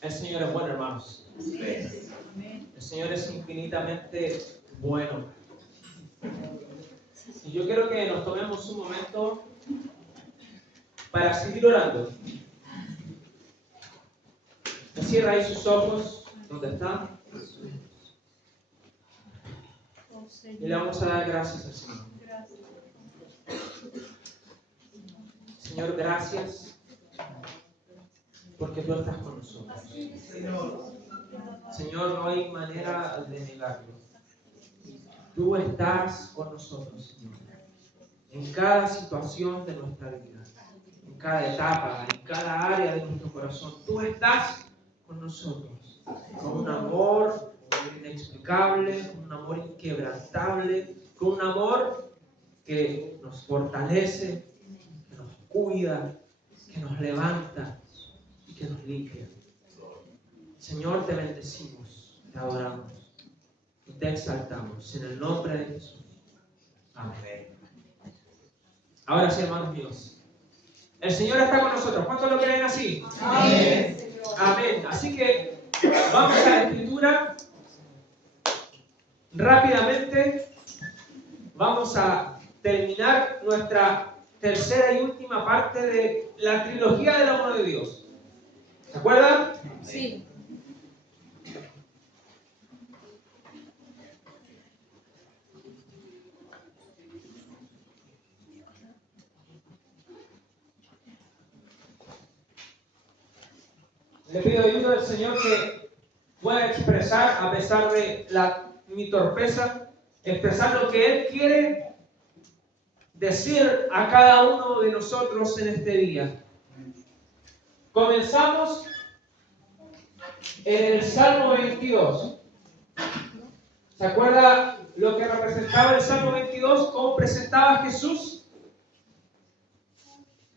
El Señor es bueno, hermanos. El Señor es infinitamente bueno. Y yo quiero que nos tomemos un momento para seguir orando. Cierra ahí sus ojos, donde están. Y le vamos a dar gracias al Señor. Señor, gracias porque tú estás con nosotros. Señor, no hay manera de negarlo. Tú estás con nosotros, Señor, en cada situación de nuestra vida, en cada etapa, en cada área de nuestro corazón. Tú estás con nosotros, con un amor inexplicable, con un amor inquebrantable, con un amor que nos fortalece, que nos cuida, que nos levanta y que nos limpia. Señor, te bendecimos, te adoramos y te exaltamos en el nombre de Jesús. Amén. Ahora sí, hermanos míos, el Señor está con nosotros. ¿Cuántos lo creen así? Amén. Amén. Así que vamos a la Escritura rápidamente. Vamos a terminar nuestra tercera y última parte de la trilogía del amor de Dios. ¿Se acuerdan? Sí. Le pido ayuda al Señor que pueda expresar, a pesar de mi torpeza, expresar lo que Él quiere decir a cada uno de nosotros en este día. Comenzamos en el Salmo 22. ¿Se acuerda lo que representaba el Salmo 22? ¿Cómo presentaba a Jesús?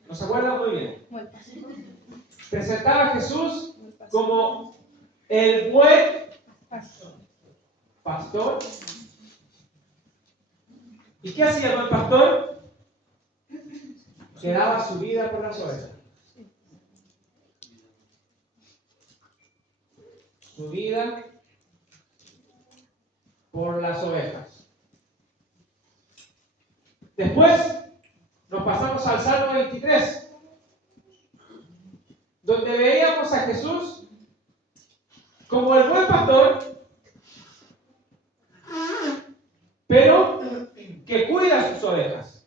¿No se acuerda? Muy bien. Presentaba a Jesús como el buen pastor. ¿Y qué hacía el buen pastor? Que daba su vida por las ovejas. Su vida por las ovejas. Después nos pasamos al Salmo 23, donde veíamos a Jesús como el buen pastor, pero que cuida sus ovejas.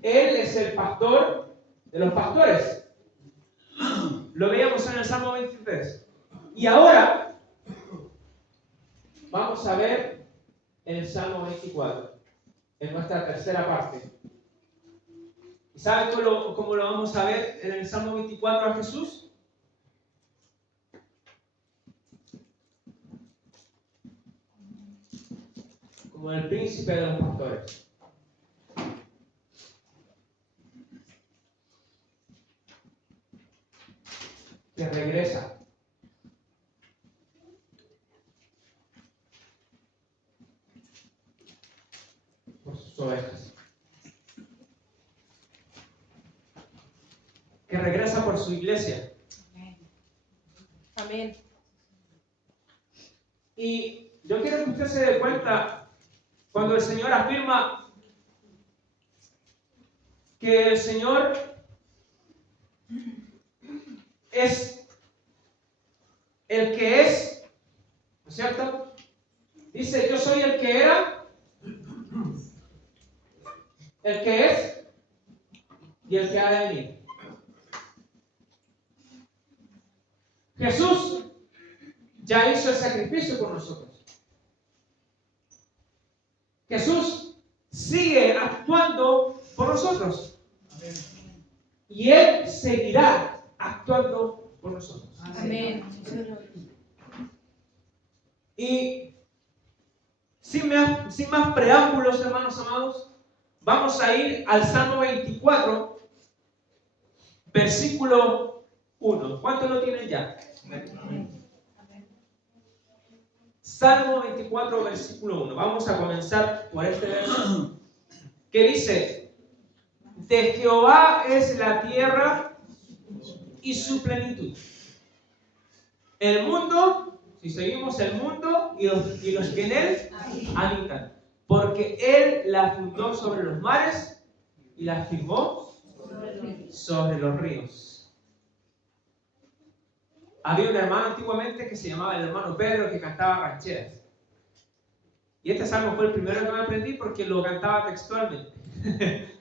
Él es el pastor de los pastores. Lo veíamos en el Salmo 23. Y ahora vamos a ver en el Salmo 24, en nuestra tercera parte. ¿Y saben cómo lo vamos a ver en el Salmo 24 a Jesús? Como el príncipe de los pastores. Que regresa. Por sus ovejas. Que regresa por su iglesia. Amén. Y yo quiero que usted se dé cuenta cuando el Señor afirma que el Señor es el que es, ¿no es cierto? Dice, yo soy el que era, el que es y el que ha de venir. Jesús ya hizo el sacrificio por nosotros. Jesús sigue actuando por nosotros. Y Él seguirá actuando por nosotros. Amén. Y sin más preámbulos, hermanos amados, vamos a ir al Salmo 24, versículo 1. ¿Cuántos lo tienen ya? Salmo 24, versículo 1. Vamos a comenzar por este verso. que dice, de Jehová es la tierra y su plenitud. El mundo, si seguimos el mundo y los que en él habitan. Porque él la fundó sobre los mares y la firmó sobre los ríos. Había un hermano antiguamente que se llamaba el hermano Pedro que cantaba rancheras. Y este salmo fue el primero que me aprendí porque lo cantaba textualmente.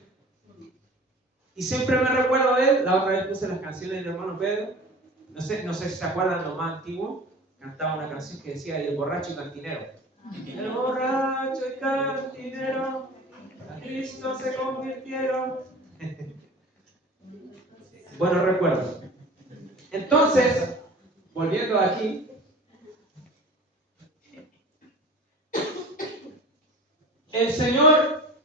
Y siempre me recuerdo de él. La otra vez puse las canciones del hermano Pedro. No sé si se acuerdan lo más antiguo. Cantaba una canción que decía El borracho y cantinero. El borracho y cantinero a Cristo se convirtieron. Bueno, recuerdo. Entonces, volviendo aquí, el Señor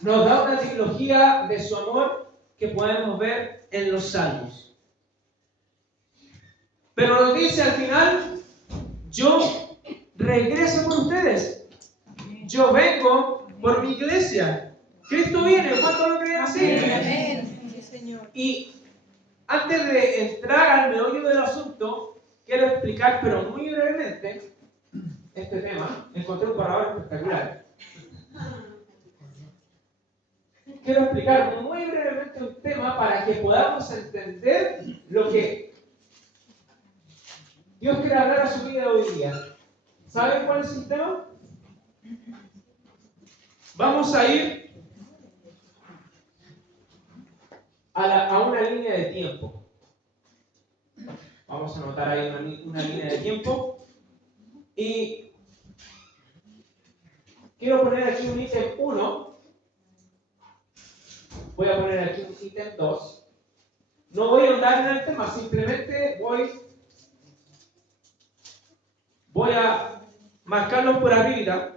nos da una trilogía de su amor que podemos ver en los Salmos. Pero nos dice al final, yo regreso por ustedes. Yo vengo por mi iglesia. Cristo viene. ¿Cuántos lo creen así? Amén. Sí, Señor. Y antes de entrar al meollo del asunto, quiero explicar, pero muy brevemente, este tema. Encontré un parador espectacular. Quiero explicar muy brevemente un tema para que podamos entender lo que Dios quiere hablar a su vida hoy día. ¿Saben cuál es el tema? Vamos a ir a una línea de tiempo. Vamos a anotar ahí una línea de tiempo. Y quiero poner aquí un ítem 1. Voy a poner aquí un ítem 2. No voy a ahondar en el tema, simplemente voy a marcarlos por arriba.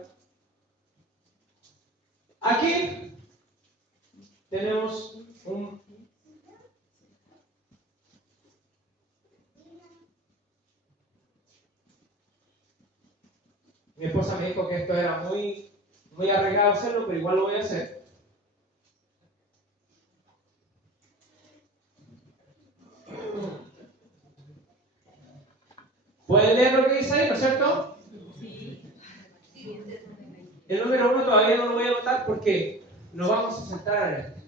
Aquí tenemos Mi esposa me dijo que esto era muy arriesgado hacerlo, pero igual lo voy a hacer. ¿Pueden leer lo que dice ahí, no es cierto? Sí. El número 1 todavía no lo voy a anotar porque nos vamos a centrar en esto.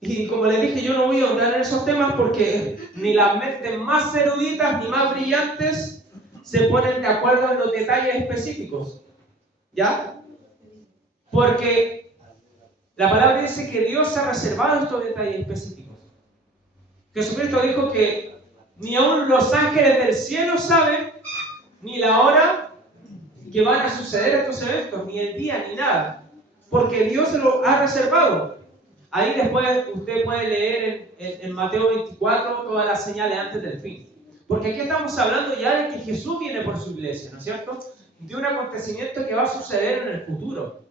Y como les dije, yo no voy a ahondar en esos temas porque ni las mentes más eruditas ni más brillantes se ponen de acuerdo en los detalles específicos. ¿Ya? Porque la palabra dice que Dios ha reservado estos detalles específicos. Jesucristo dijo que ni aun los ángeles del cielo saben ni la hora que van a suceder estos eventos, ni el día, ni nada. Porque Dios se lo ha reservado. Ahí después usted puede leer en Mateo 24 todas las señales antes del fin. Porque aquí estamos hablando ya de que Jesús viene por su iglesia, ¿no es cierto? De un acontecimiento que va a suceder en el futuro.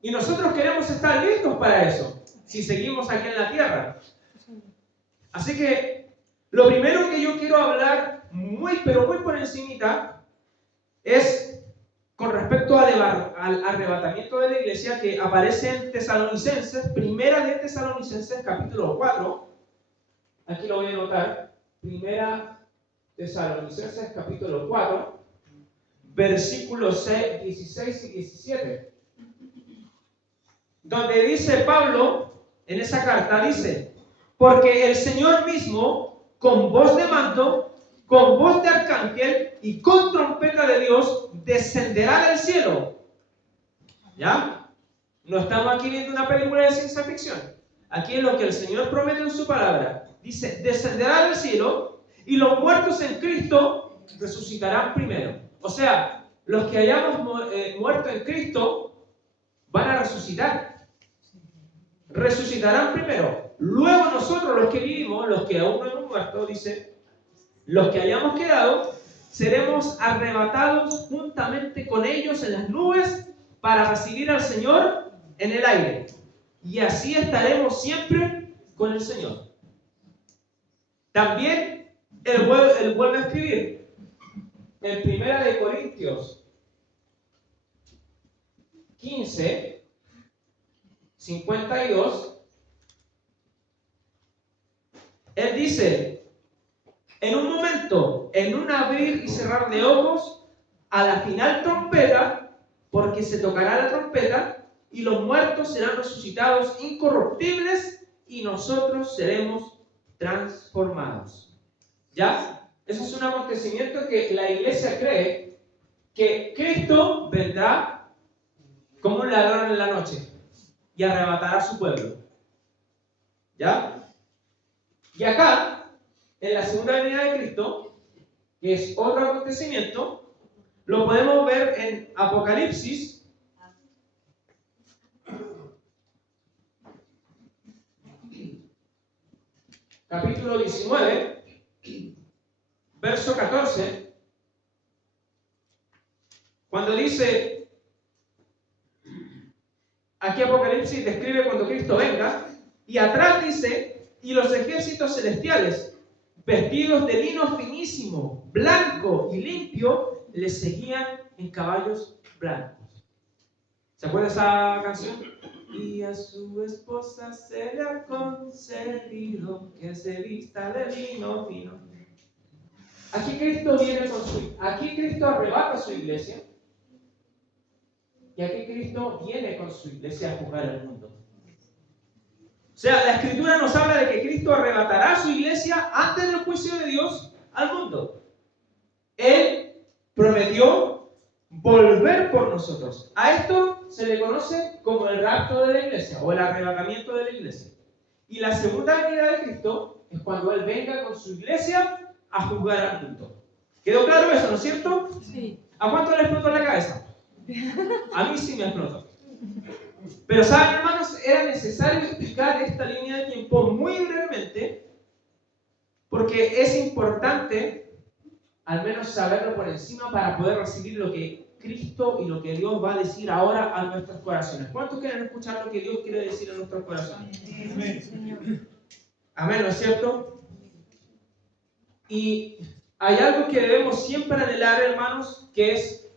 Y nosotros queremos estar listos para eso, si seguimos aquí en la tierra. Así que lo primero que yo quiero hablar pero muy por encimita es con respecto al arrebatamiento de la iglesia que aparece en Tesalonicenses, primera de Tesalonicenses capítulo 4. Aquí lo voy a anotar. Primera Tesalonicenses capítulo 4, versículos 16 y 17. Donde dice Pablo, en esa carta dice, porque el Señor mismo, con voz de mando, con voz de arcángel y con trompeta de Dios, descenderá del cielo. ¿Ya? No estamos aquí viendo una película de ciencia ficción. Aquí es lo que el Señor promete en su palabra. Dice, descenderá del cielo y los muertos en Cristo resucitarán primero. O sea, los que hayamos muerto en Cristo van a resucitar. Resucitarán primero. Luego nosotros, los que vivimos, los que aún no hemos muerto, dice, los que hayamos quedado, seremos arrebatados juntamente con ellos en las nubes para recibir al Señor en el aire. Y así estaremos siempre con el Señor. También él vuelve a escribir en 1 Corintios 15, 52, él dice, en un momento, en un abrir y cerrar de ojos, a la final trompeta, porque se tocará la trompeta, y los muertos serán resucitados incorruptibles, y nosotros seremos transformados. ¿Ya? Eso es un acontecimiento que la iglesia cree que Cristo vendrá como un ladrón en la noche y arrebatará a su pueblo. ¿Ya? Y acá, en la segunda venida de Cristo, que es otro acontecimiento, lo podemos ver en Apocalipsis, capítulo 19, verso 14, cuando dice, aquí Apocalipsis describe cuando Cristo venga, y atrás dice, y los ejércitos celestiales, vestidos de lino finísimo, blanco y limpio, le seguían en caballos blancos. ¿Se acuerda esa canción? Y a su esposa se le ha concedido que se vista de lino fino. Aquí Cristo aquí Cristo arrebata su iglesia, y aquí Cristo viene con su iglesia a juzgar al mundo. O sea, la Escritura nos habla de que Cristo arrebatará a su iglesia antes del juicio de Dios al mundo. Él prometió volver por nosotros. A esto se le conoce como el rapto de la iglesia o el arrebatamiento de la iglesia. Y la segunda venida de Cristo es cuando Él venga con su iglesia a juzgar al mundo. ¿Quedó claro eso, no es cierto? Sí. ¿A cuánto le explotó la cabeza? A mí sí me explotó. Pero saben, hermanos, era necesario explicar esta línea de tiempo muy brevemente, porque es importante al menos saberlo por encima para poder recibir lo que Cristo y lo que Dios va a decir ahora a nuestros corazones. ¿Cuántos quieren escuchar lo que Dios quiere decir a nuestros corazones? Amén. Amén, ¿no es cierto? Y hay algo que debemos siempre anhelar, hermanos, que es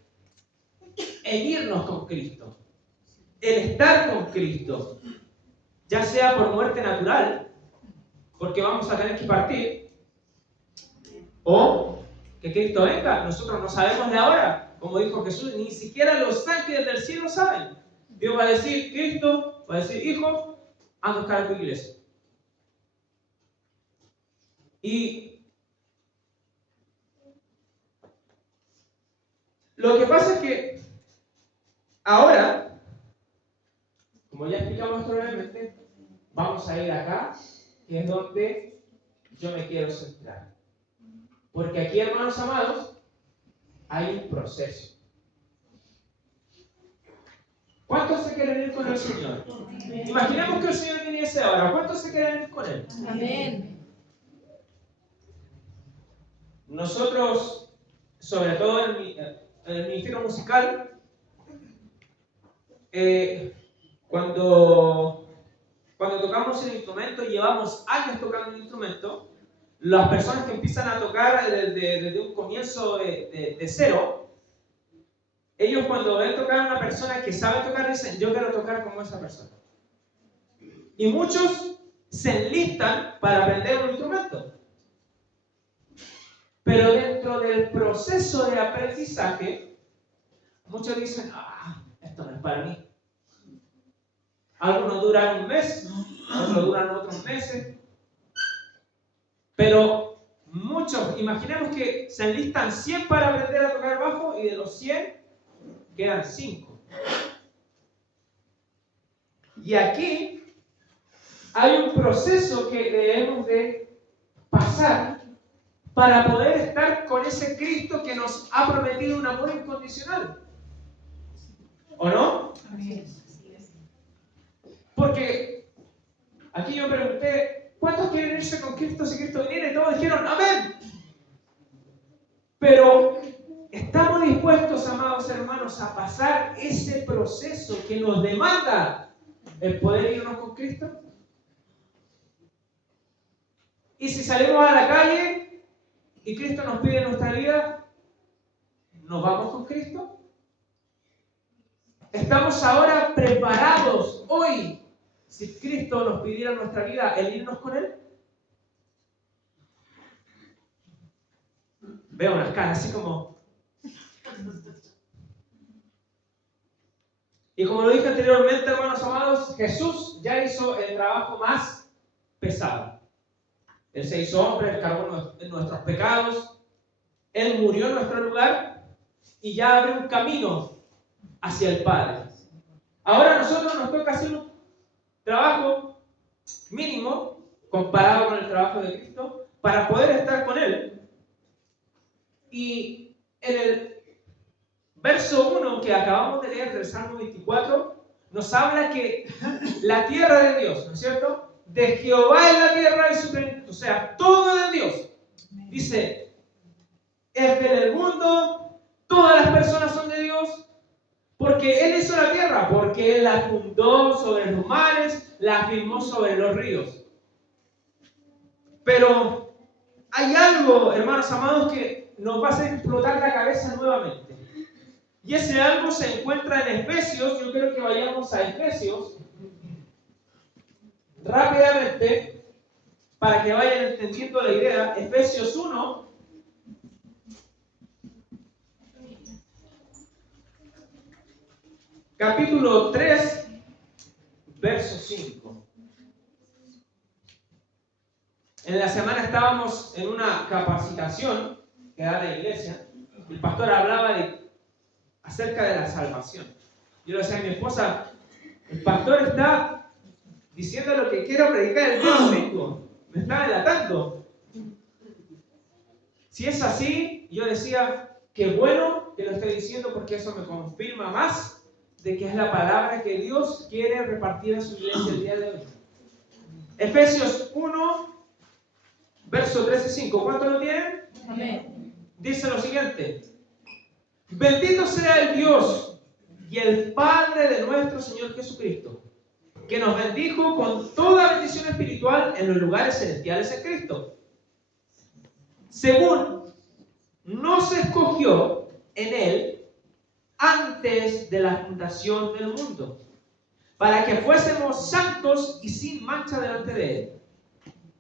el irnos con Cristo, el estar con Cristo, ya sea por muerte natural, porque vamos a tener que partir, o que Cristo venga. Nosotros no sabemos de ahora, como dijo Jesús, ni siquiera los ángeles del cielo saben. Dios va a decir, Cristo va a decir, hijo, anda a buscar a tu iglesia. Y lo que pasa es que ahora, como ya explicamos brevemente, vamos a ir acá, que es donde yo me quiero centrar. Porque aquí, hermanos amados, hay un proceso. ¿Cuántos se quieren ir con el Señor? Imaginemos que el Señor viniese ahora. ¿Cuántos se quieren ir con Él? Amén. Nosotros, sobre todo en el ministerio musical, cuando tocamos el instrumento, llevamos años tocando el instrumento, las personas que empiezan a tocar desde un comienzo de cero, ellos cuando ven tocar a una persona que sabe tocar, dicen, yo quiero tocar como esa persona. Y muchos se enlistan para aprender un instrumento. Pero dentro del proceso de aprendizaje, muchos dicen, esto no es para mí. Algunos duran un mes, otros duran otros meses. Pero muchos, imaginemos que se enlistan 100 para aprender a tocar bajo y de los 100 quedan 5. Y aquí hay un proceso que debemos de pasar para poder estar con ese Cristo que nos ha prometido un amor incondicional. ¿O no? Porque aquí yo pregunté, ¿cuántos quieren irse con Cristo si Cristo viniera? Y todos dijeron, amén. Pero ¿estamos dispuestos, amados hermanos, a pasar ese proceso que nos demanda el poder irnos con Cristo? Y si salimos a la calle y Cristo nos pide nuestra vida, ¿nos vamos con Cristo? estamos ahora preparados hoy, si Cristo nos pidiera en nuestra vida el irnos con Él. Veo unas caras así como... Y como lo dije anteriormente, hermanos amados, Jesús ya hizo el trabajo más pesado. Él se hizo hombre, Él cargó nuestros pecados, Él murió en nuestro lugar y ya abre un camino hacia el Padre. Ahora a nosotros nos toca hacer un trabajo mínimo comparado con el trabajo de Cristo para poder estar con Él. Y en el verso 1 que acabamos de leer del Salmo 24 nos habla que la tierra de Dios, ¿no es cierto? De Jehová es la tierra y su plenitud, o sea, todo de Dios. Dice, es del mundo, todas las personas son de Dios, porque Él hizo la tierra, porque Él la fundó sobre los mares, la afirmó sobre los ríos. Pero hay algo, hermanos amados, que nos va a hacer explotar la cabeza nuevamente. Y ese algo se encuentra en Efesios. Yo quiero que vayamos a Efesios rápidamente para que vayan entendiendo la idea. Efesios 1. Capítulo 3, verso 5. En la semana estábamos en una capacitación que da la iglesia. El pastor hablaba acerca de la salvación. Yo le decía a mi esposa, el pastor está diciendo lo que quiero predicar el día domingo. Me está delatando. Si es así, yo decía, qué bueno que lo esté diciendo porque eso me confirma más de que es la palabra que Dios quiere repartir a su iglesia el día de hoy. Efesios 1, verso 3 y 5. ¿Cuánto lo tienen? Amén. Dice lo siguiente. Bendito sea el Dios y el Padre de nuestro Señor Jesucristo, que nos bendijo con toda bendición espiritual en los lugares celestiales en Cristo, según nos escogió en Él antes de la fundación del mundo, para que fuésemos santos y sin mancha delante de Él,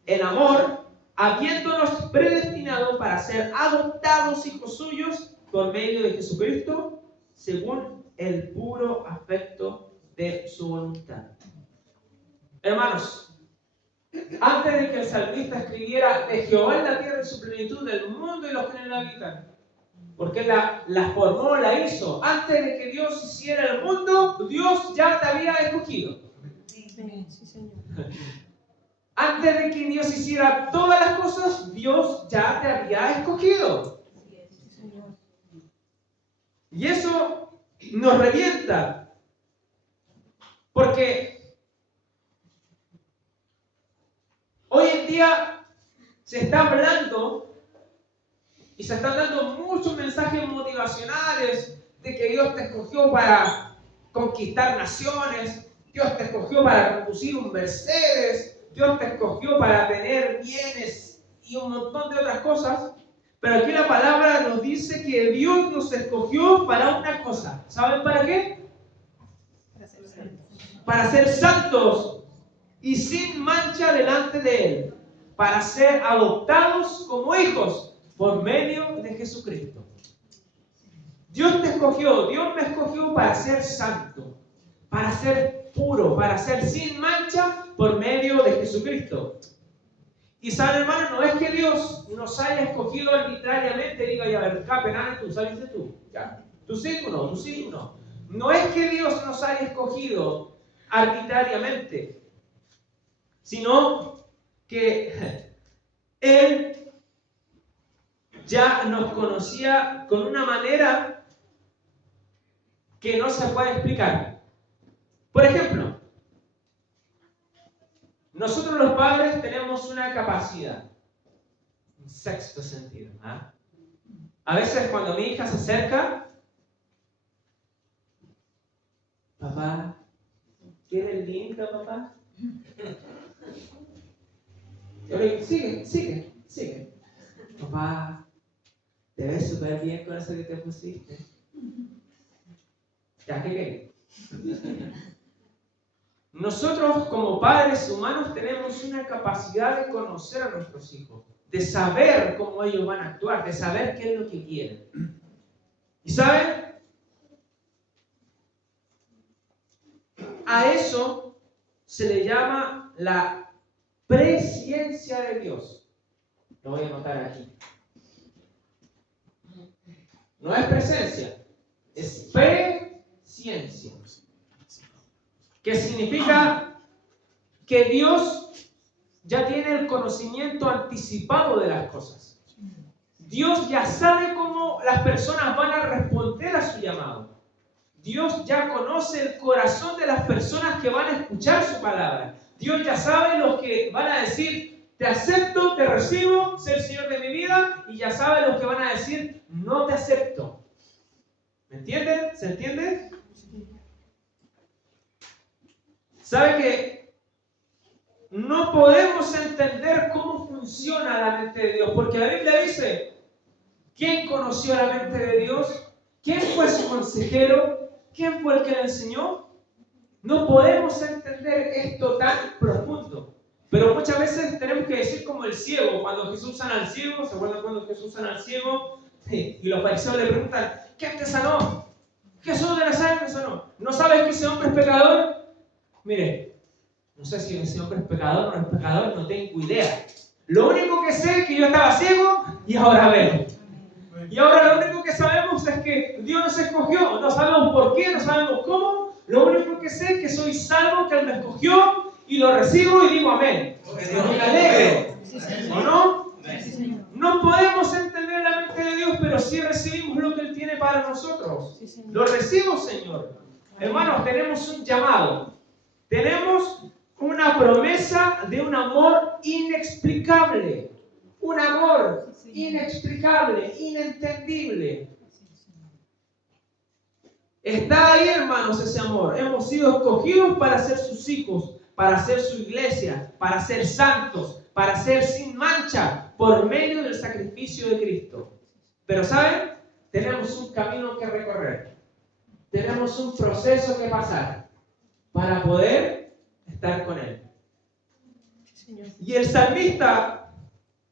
en amor, habiéndonos predestinado para ser adoptados hijos suyos por medio de Jesucristo, según el puro afecto de su voluntad. Hermanos, antes de que el salmista escribiera de Jehová en la tierra y su plenitud, del mundo y los que en él habitan, porque él la formó, la hizo, antes de que Dios hiciera el mundo, Dios ya te había escogido. Sí, Señor. Antes de que Dios hiciera todas las cosas, Dios ya te había escogido. Sí, Señor. Y eso nos revienta, porque hoy en día se está hablando y se están dando muchos mensajes motivacionales de que Dios te escogió para conquistar naciones, Dios te escogió para conducir un Mercedes, Dios te escogió para tener bienes y un montón de otras cosas. Pero aquí la palabra nos dice que Dios nos escogió para una cosa. ¿Saben para qué? Para ser santos. Para ser santos y sin mancha delante de Él. Para ser adoptados como hijos por medio de Jesucristo. Dios te escogió, Dios me escogió para ser santo, para ser puro, para ser sin mancha por medio de Jesucristo. Y saben, hermanos, no es que Dios nos haya escogido arbitrariamente, diga, ya, a ver, Capenán, tú saliste tú, ya, tú sí, tú no, tú sí, tú no. No es que Dios nos haya escogido arbitrariamente, sino que Él ya nos conocía con una manera que no se puede explicar. Por ejemplo, nosotros los padres tenemos una capacidad, un sexto sentido. ¿Ah? A veces cuando mi hija se acerca, papá, ¿quieres linda, papá? Yo le digo, sigue. Papá, te ves súper bien con eso que te pusiste. Ya, ¿qué quieres? Nosotros como padres humanos tenemos una capacidad de conocer a nuestros hijos, de saber cómo ellos van a actuar, de saber qué es lo que quieren. ¿Y saben? A eso se le llama la presciencia de Dios. Lo voy a anotar aquí. No es presencia, es presciencia. Que significa que Dios ya tiene el conocimiento anticipado de las cosas. Dios ya sabe cómo las personas van a responder a su llamado. Dios ya conoce el corazón de las personas que van a escuchar su palabra. Dios ya sabe los que van a decir, te acepto, te recibo, sé el Señor de mi vida, y ya sabe los que van a decir, no te acepto. ¿Me entienden? ¿Se entiende? ¿Sabe que no podemos entender cómo funciona la mente de Dios? Porque la Biblia dice, ¿quién conoció la mente de Dios? ¿Quién fue su consejero? ¿Quién fue el que le enseñó? No podemos entender esto tan profundo. Pero muchas veces tenemos que decir como el ciego. Cuando Jesús sana al ciego, ¿se acuerdan cuando Jesús sana al ciego? Y los fariseos le preguntan, ¿quién te sanó? Jesús de Nazaret me sanó. ¿No sabes que ese hombre es pecador? Mire, no sé si ese hombre es pecador o no es pecador, no tengo idea. Lo único que sé es que yo estaba ciego y ahora veo. Y ahora lo único que sabemos es que Dios nos escogió. No sabemos por qué, no sabemos cómo. Lo único que sé es que soy salvo, que Él me escogió y lo recibo y digo amén. Me alegro. ¿O no? No podemos entender la mente de Dios, pero sí recibimos lo que Él tiene para nosotros. Lo recibo, Señor. Hermanos, tenemos un llamado. Tenemos una promesa de un amor inexplicable. Un amor inexplicable, inentendible. Está ahí, hermanos, ese amor. Hemos sido escogidos para ser sus hijos, para ser su iglesia, para ser santos, para ser sin mancha, por medio del sacrificio de Cristo. Pero, ¿saben? Tenemos un camino que recorrer. Tenemos un proceso que pasar para poder estar con Él. Y el salmista,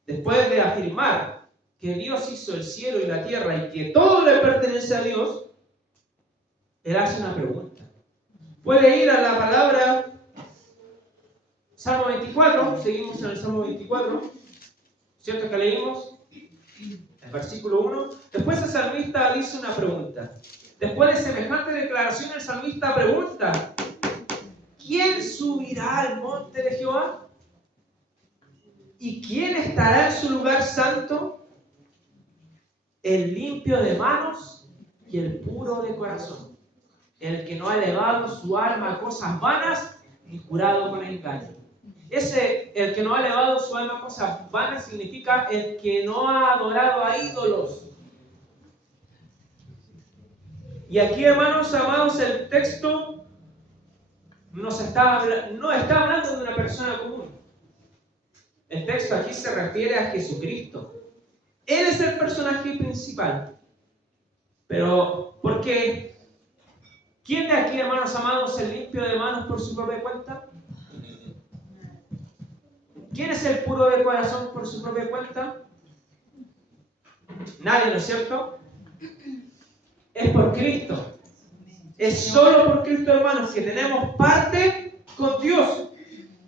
después de afirmar que Dios hizo el cielo y la tierra y que todo le pertenece a Dios, él hace una pregunta. Puede ir a la palabra Salmo 24, seguimos en el Salmo 24, ¿cierto que leímos? El versículo 1. Después el salmista dice una pregunta. Después de semejante declaración, el salmista pregunta, ¿quién subirá al monte de Jehová? ¿Y quién estará en su lugar santo? El limpio de manos y el puro de corazón, el que no ha elevado su alma a cosas vanas ni jurado con engaño. El que no ha elevado su alma a cosas vanas significa el que no ha adorado a ídolos. Y aquí, hermanos amados, el texto no está hablando de una persona común. El texto aquí se refiere a Jesucristo. Él es el personaje principal. Pero, ¿por qué? ¿Quién de aquí, hermanos amados, se limpio de manos por su propia cuenta? ¿Quién es el puro de corazón por su propia cuenta? Nadie, ¿no es cierto? Es por Cristo. Es solo por Cristo, hermanos, que tenemos parte con Dios.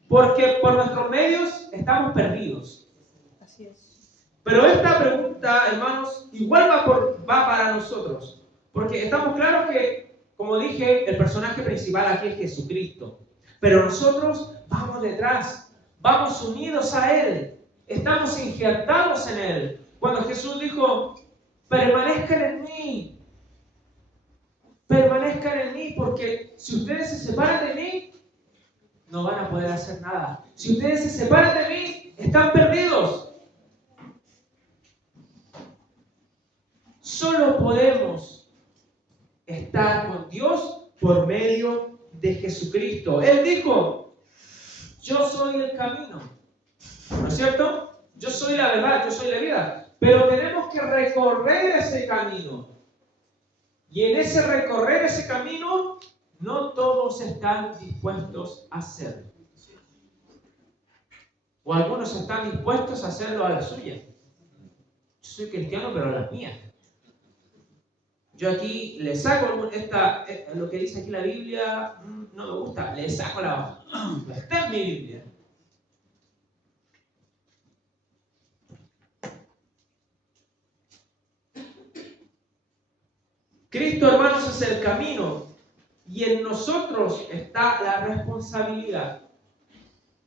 Porque por nuestros medios estamos perdidos. Así es. Pero esta pregunta, hermanos, igual va para nosotros. Porque estamos claros que, como dije, el personaje principal aquí es Jesucristo. Pero nosotros vamos detrás, vamos unidos a Él, estamos injertados en Él. Cuando Jesús dijo, permanezcan en mí, porque si ustedes se separan de mí, no van a poder hacer nada. Si ustedes se separan de mí, están perdidos. Solo podemos estar con Dios por medio de Jesucristo. Él dijo, yo soy el camino. ¿No es cierto? Yo soy la verdad, yo soy la vida. Pero tenemos que recorrer ese camino. Y en ese recorrer ese camino no todos están dispuestos a hacerlo. O algunos están dispuestos a hacerlo a la suya. Yo soy cristiano, pero a las mías. Yo aquí le saco lo que dice aquí la Biblia, no me gusta, le saco la hoja. Está en mi Biblia. Cristo, hermanos, es el camino y en nosotros está la responsabilidad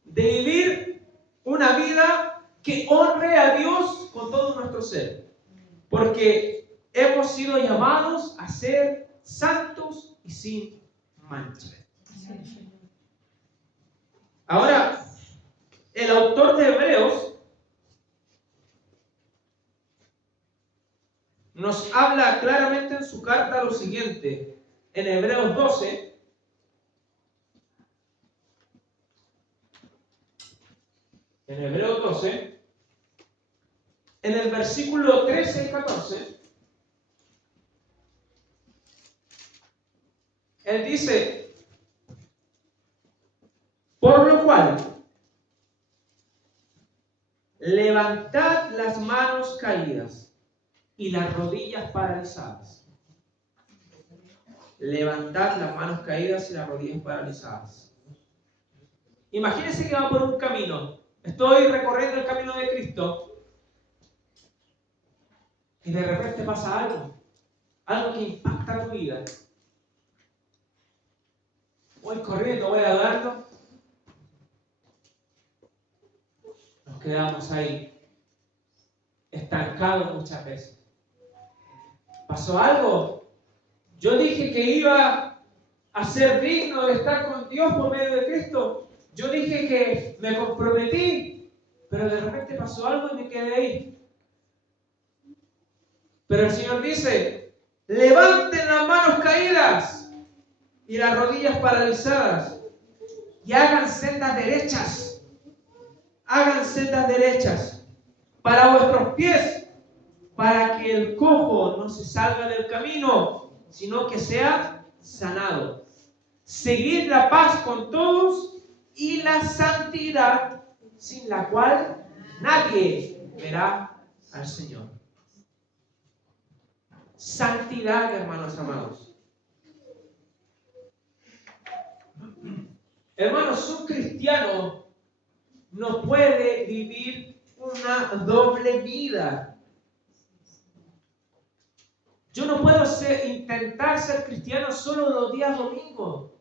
de vivir una vida que honre a Dios con todo nuestro ser. Porque hemos sido llamados a ser santos y sin mancha. Ahora, el autor de Hebreos nos habla claramente en su carta lo siguiente, en Hebreos 12, en el versículo 13 y 14, él dice, por lo cual, levantad las manos caídas y las rodillas paralizadas. Levantad las manos caídas y las rodillas paralizadas. Imagínense que va por un camino. Estoy recorriendo el camino de Cristo y de repente pasa algo que impacta tu vida. Voy corriendo, voy hablando. Nos quedamos ahí, estancados muchas veces. ¿Pasó algo? Yo dije que iba a ser digno de estar con Dios por medio de Cristo. Yo dije que me comprometí, pero de repente pasó algo y me quedé ahí. Pero el Señor dice, levanten las manos caídas y las rodillas paralizadas y hagan sendas derechas. Hagan sendas derechas para vuestros pies, para que el cojo no se salga del camino, sino que sea sanado. Seguid la paz con todos y la santidad, sin la cual nadie verá al Señor. Santidad, hermanos amados. Hermanos, un cristiano no puede vivir una doble vida. Yo no puedo intentar ser cristiano solo los días domingos.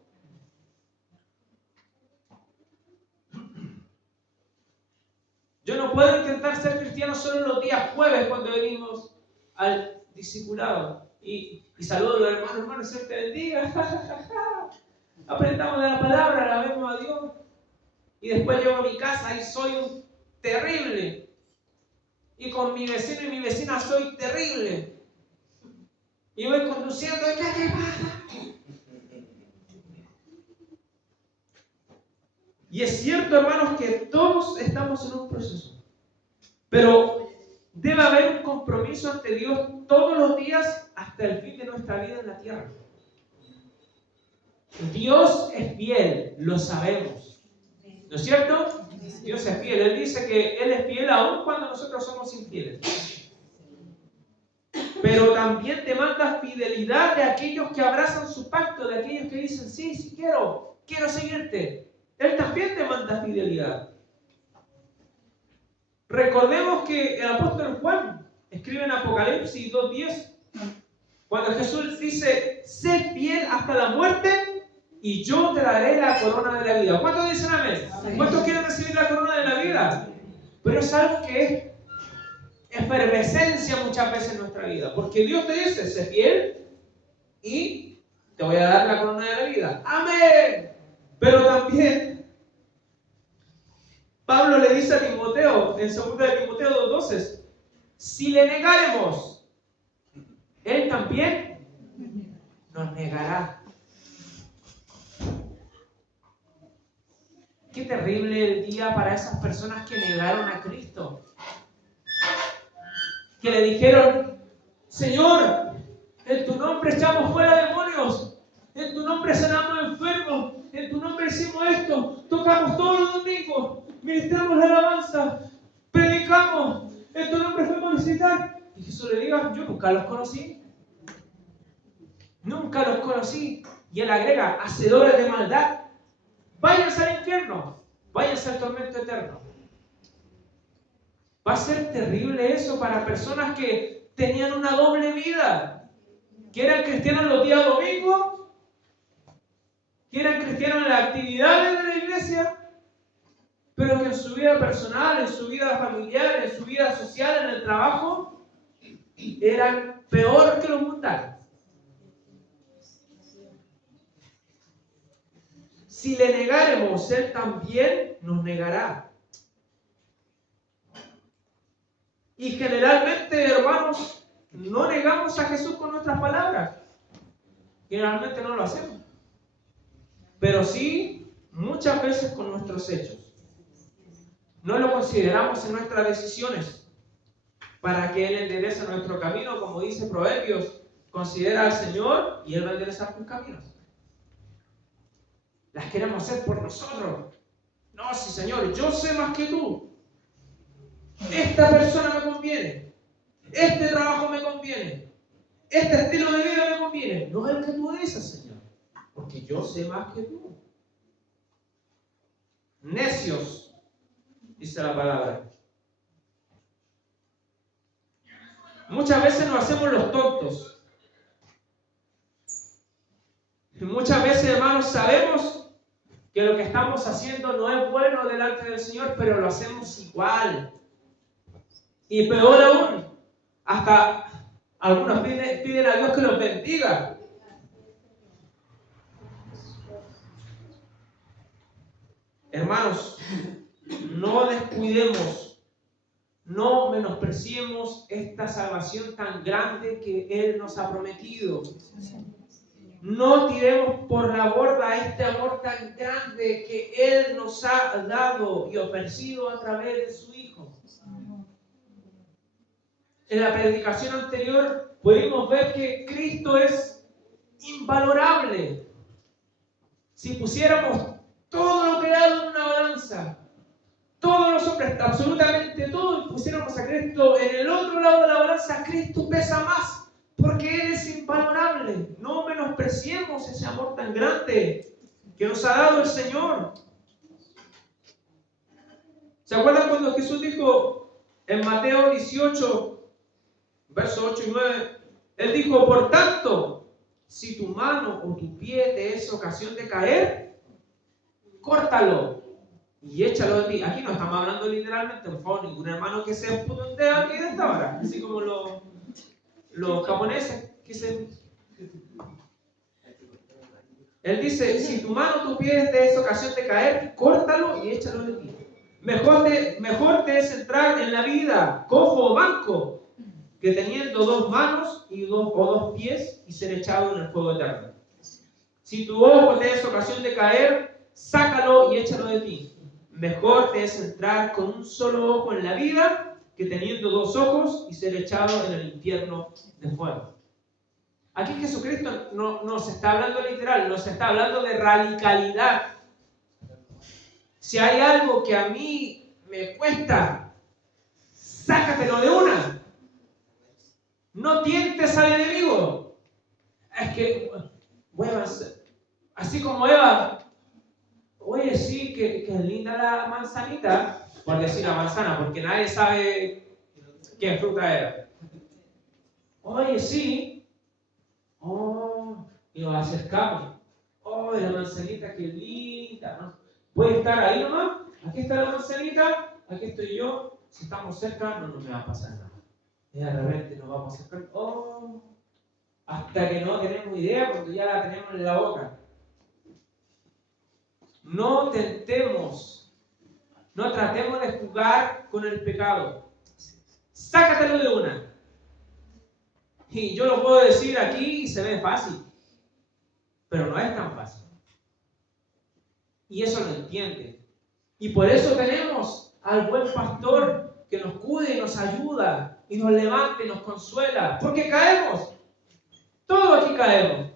Yo no puedo intentar ser cristiano solo los días jueves cuando venimos al discipulado. Y saludo a los hermanos, hermanos, Dios te bendiga. Aprendamos de la palabra, alabemos a Dios. Y después llego a mi casa y soy un terrible. Y con mi vecino y mi vecina soy terrible. Y voy conduciendo, ¿qué te pasa? Y es cierto, hermanos, que todos estamos en un proceso. Pero debe haber un compromiso ante Dios todos los días hasta el fin de nuestra vida en la tierra. Dios es fiel, lo sabemos. ¿No es cierto? Dios es fiel. Él dice que Él es fiel aún cuando nosotros somos infieles. Pero también demanda fidelidad de aquellos que abrazan su pacto, de aquellos que dicen, sí, quiero seguirte. Él también demanda fidelidad. Recordemos que el apóstol Juan escribe en Apocalipsis 2:10, cuando Jesús dice, sé fiel hasta la muerte y yo te daré la corona de la vida. ¿Cuántos dicen amén? ¿Cuántos quieren recibir la corona de la vida? Pero es algo que es efervescencia muchas veces en nuestra vida, porque Dios te dice, sé fiel y te voy a dar la corona de la vida. ¡Amén! Pero también Pablo le dice a Timoteo, en 2 de Timoteo 2:12, si le negaremos, Él también nos negará. Qué terrible el día para esas personas que negaron a Cristo. Que le dijeron, Señor, en tu nombre echamos fuera demonios, En tu nombre sanamos enfermos. En tu nombre hicimos esto. Tocamos todos los domingos. Ministramos la alabanza. Predicamos. En tu nombre fuimos a visitar. Y Jesús le diga, yo nunca los conocí. Nunca los conocí. Y él agrega, hacedores de maldad. Váyanse al infierno. Váyanse al tormento eterno. Va a ser terrible eso para personas que tenían una doble vida. Que eran cristianos los días domingos. Que eran cristianos en las actividades de la iglesia. Pero que en su vida personal, en su vida familiar, en su vida social, en el trabajo, eran peor que los mundanos. Si le negaremos, Él también nos negará. Y generalmente, hermanos, no negamos a Jesús con nuestras palabras. Generalmente no lo hacemos. Pero sí, muchas veces con nuestros hechos. No lo consideramos en nuestras decisiones para que Él enderece nuestro camino, como dice Proverbios. Considera al Señor y Él va a enderezar tus caminos. Las queremos hacer por nosotros. No, sí, Señor, yo sé más que tú. Esta persona me conviene. Este trabajo me conviene. Este estilo de vida me conviene. No es el que tú dices, Señor. Porque yo sé más que tú. Necios, dice la palabra. Muchas veces nos hacemos los tontos. Y muchas veces, hermanos, sabemos que lo que estamos haciendo no es bueno delante del Señor, pero lo hacemos igual. Y peor aún, hasta algunos piden a Dios que los bendiga. Hermanos, no descuidemos, no menospreciemos esta salvación tan grande que Él nos ha prometido. No tiremos por la borda este amor tan grande que Él nos ha dado y ofrecido a través de su Hijo. En la predicación anterior pudimos ver que Cristo es invalorable. Si pusiéramos todo lo creado en una balanza, todos los hombres, absolutamente todo, y pusiéramos a Cristo en el otro lado de la balanza, Cristo pesa más, porque Él es invalorable. No menospreciemos ese amor tan grande que nos ha dado el Señor. ¿Se acuerdan cuando Jesús dijo en Mateo 18, versos 8 y 9? Él dijo, por tanto, si tu mano o tu pie te es ocasión de caer, córtalo y échalo de ti. Aquí no estamos hablando literalmente, por favor, ningún hermano que se puto un dedo aquí de esta hora, así como los japoneses que se... Él dice, si tu mano o tu pie te es ocasión de caer, córtalo y échalo de ti. Mejor te es entrar en la vida cojo o manco que teniendo dos manos o dos pies y ser echado en el fuego eterno. Si tu ojo te es ocasión de caer, sácalo y échalo de ti. Mejor te es entrar con un solo ojo en la vida que teniendo dos ojos y ser echado en el infierno de fuego. Aquí Jesucristo no se está hablando literal, nos está hablando de radicalidad. Si hay algo que a mí me cuesta, sácatelo de una. No tientes al enemigo. Es que, bueno, así como Eva, oye, sí, que es linda la manzanita, por decir la manzana, porque nadie sabe qué fruta era. Oye, sí. Oh, y nos acercamos. Oh, la manzanita, qué linda, ¿no? Puede estar ahí nomás. Aquí está la manzanita, aquí estoy yo. Si estamos cerca, no me va a pasar nada. Y de repente nos vamos a acercar, hasta que no tenemos idea, porque ya la tenemos en la boca. No tentemos, no tratemos de jugar con el pecado. Sácatelo de una. Y yo lo puedo decir aquí y se ve fácil, pero no es tan fácil. Y eso lo entiende. Y por eso tenemos al buen pastor que nos cuide y nos ayuda. Y nos levanta y nos consuela. Porque caemos. Todos aquí caemos.